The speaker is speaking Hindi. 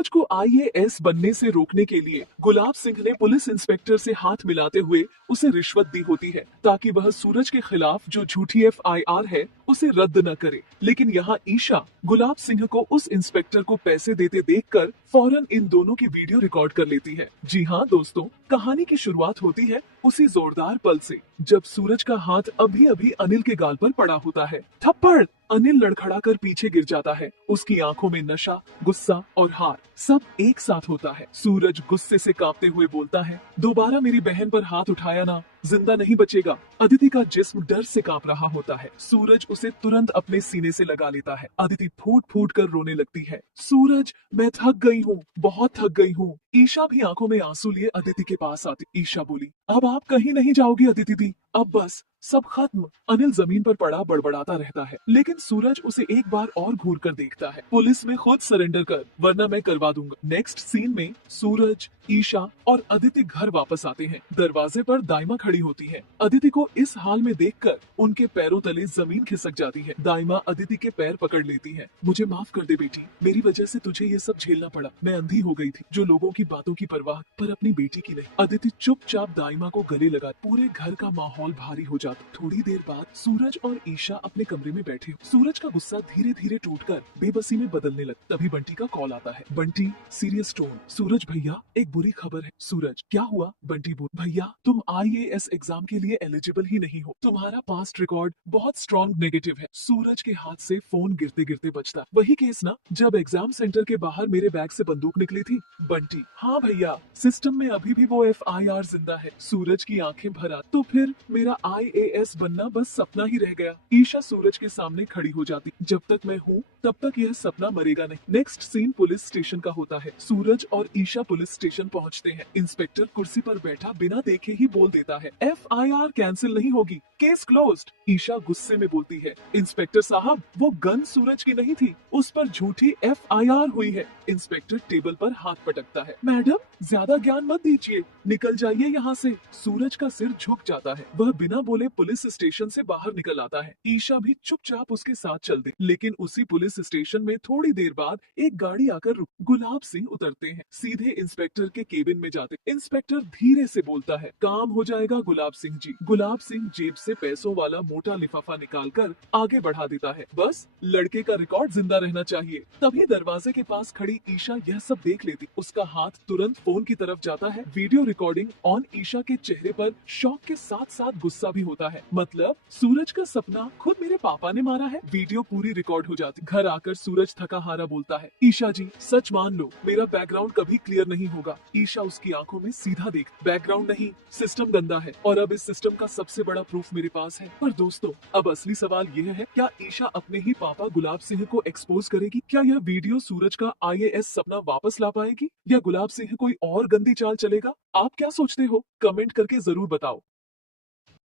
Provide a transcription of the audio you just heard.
सूरज को आईएएस बनने से रोकने के लिए गुलाब सिंह ने पुलिस इंस्पेक्टर से हाथ मिलाते हुए उसे रिश्वत दी होती है ताकि वह सूरज के खिलाफ जो झूठी एफआईआर है उसे रद्द न करे। लेकिन यहाँ ईशा गुलाब सिंह को उस इंस्पेक्टर को पैसे देते देखकर फौरन इन दोनों की वीडियो रिकॉर्ड कर लेती है। जी हाँ दोस्तों, कहानी की शुरुआत होती है उसी जोरदार पल से जब सूरज का हाथ अभी अभी अनिल के गाल पर पड़ा होता है। थप्पड़! अनिल लड़खड़ा कर पीछे गिर जाता है। उसकी आंखों में नशा, गुस्सा और हार सब एक साथ होता है। सूरज गुस्से से कांपते हुए बोलता है, दोबारा मेरी बहन पर हाथ उठाया ना, जिंदा नहीं बचेगा। अदिति का जिस्म डर से कांप रहा होता है। सूरज उसे तुरंत अपने सीने से लगा लेता है। अदिति फूट फूट कर रोने लगती है। सूरज, मैं थक गई हूँ, बहुत थक गई हूँ। ईशा भी आंखों में आंसू लिए अदिति के पास आती। ईशा बोली, अब आप कहीं नहीं जाओगी अदिति दी, अब बस सब खत्म। अनिल जमीन पर पड़ा बड़बड़ाता रहता है, लेकिन सूरज उसे एक बार और घूर कर देखता है। पुलिस में खुद सरेंडर कर, वरना मैं करवा दूंगा। नेक्स्ट सीन में सूरज, ईशा और अदिति घर वापस आते हैं। दरवाजे पर दाइमा खड़ी होती है। अदिति को इस हाल में देखकर उनके पैरों तले जमीन खिसक जाती है। दाइमा अदिति के पैर पकड़ लेती है। मुझे माफ कर दे बेटी, मेरी वजह से तुझे ये सब झेलना पड़ा। मैं अंधी हो गई थी, जो लोगों की बातों की परवाह पर अपनी बेटी की नहीं। अदिति चुपचाप दाइमा को गले लगा। पूरे घर का माहौल भारी हो जाता। थोड़ी देर बाद सूरज और ईशा अपने कमरे में बैठे। सूरज का गुस्सा धीरे धीरे टूटकर बेबसी में बदलने लगा। तभी बंटी का कॉल आता है। Bunty, serious tone. सूरज भैया, एक बुरी खबर है। सूरज, क्या हुआ? बंटी बोल, भैया तुम आईएएस एग्जाम के लिए एलिजिबल ही नहीं हो। तुम्हारा पास्ट रिकॉर्ड बहुत स्ट्रॉन्ग नेगेटिव है। सूरज के हाथ से फोन गिरते गिरते बचता। वही केस ना जब एग्जाम सेंटर के बाहर मेरे बैग से बंदूक निकली थी? बंटी, हाँ भैया, सिस्टम में अभी भी वो एफआईआर जिंदा है। सूरज की आंखें भर आती। तो फिर मेरा आईएएस बनना बस सपना ही रह गया। ईशा सूरज के सामने खड़ी हो जाती। जब तक मैं हूँ तब तक यह सपना मरेगा नहीं। नेक्स्ट सीन पुलिस स्टेशन का होता है। सूरज और ईशा पुलिस स्टेशन पहुँचते हैं। इंस्पेक्टर कुर्सी पर बैठा बिना देखे ही बोल देता है, एफआईआर कैंसिल नहीं होगी, केस क्लोज्ड। ईशा गुस्से में बोलती है, इंस्पेक्टर साहब, वो गन सूरज की नहीं थी, उस पर झूठी एफआईआर हुई है। इंस्पेक्टर टेबल पर हाथ पटकता है, मैडम ज्यादा ज्ञान मत दीजिए, निकल जाइए यहाँ से। सूरज का सिर झुक जाता है। वह बिना बोले पुलिस स्टेशन से बाहर निकल आता है। ईशा भी चुपचाप उसके साथ चल दी। लेकिन उसी पुलिस स्टेशन में थोड़ी देर बाद एक गाड़ी आकर रुक। गुलाब सिंह उतरते हैं, सीधे इंस्पेक्टर के केबिन में जाते। इंस्पेक्टर धीरे से बोलता है, काम हो जाएगा गुलाब सिंह जी। गुलाब सिंह जेब से पैसों वाला मोटा लिफाफा निकालकर आगे बढ़ा देता है। बस लड़के का रिकॉर्ड जिंदा रहना चाहिए। तभी दरवाजे के पास खड़ी ईशा यह सब देख लेती। उसका हाथ तुरंत फोन की तरफ जाता है। Video recording on. ईशा के चेहरे पर शॉक के साथ साथ गुस्सा भी होता है। मतलब सूरज का सपना खुद मेरे पापा ने मारा है। वीडियो पूरी रिकॉर्ड हो जाती। घर आकर सूरज थका हारा बोलता है, ईशा जी सच मान लो, मेरा बैकग्राउंड कभी क्लियर नहीं होगा। ईशा उसकी आंखों में सीधा देख, बैकग्राउंड नहीं, सिस्टम गंदा है और अब इस सिस्टम का सबसे बड़ा प्रूफ मेरे पास है। पर दोस्तों, अब असली सवाल यह है, क्या ईशा अपने ही पापा गुलाब सिंह को एक्सपोज करेगी? क्या यह वीडियो सूरज का आईएएस सपना वापस ला पाएगी या गुलाब सिंह कोई और गंदी चाल चलेगा? आप क्या सोचते हो? कमेंट करके जरूर बताओ।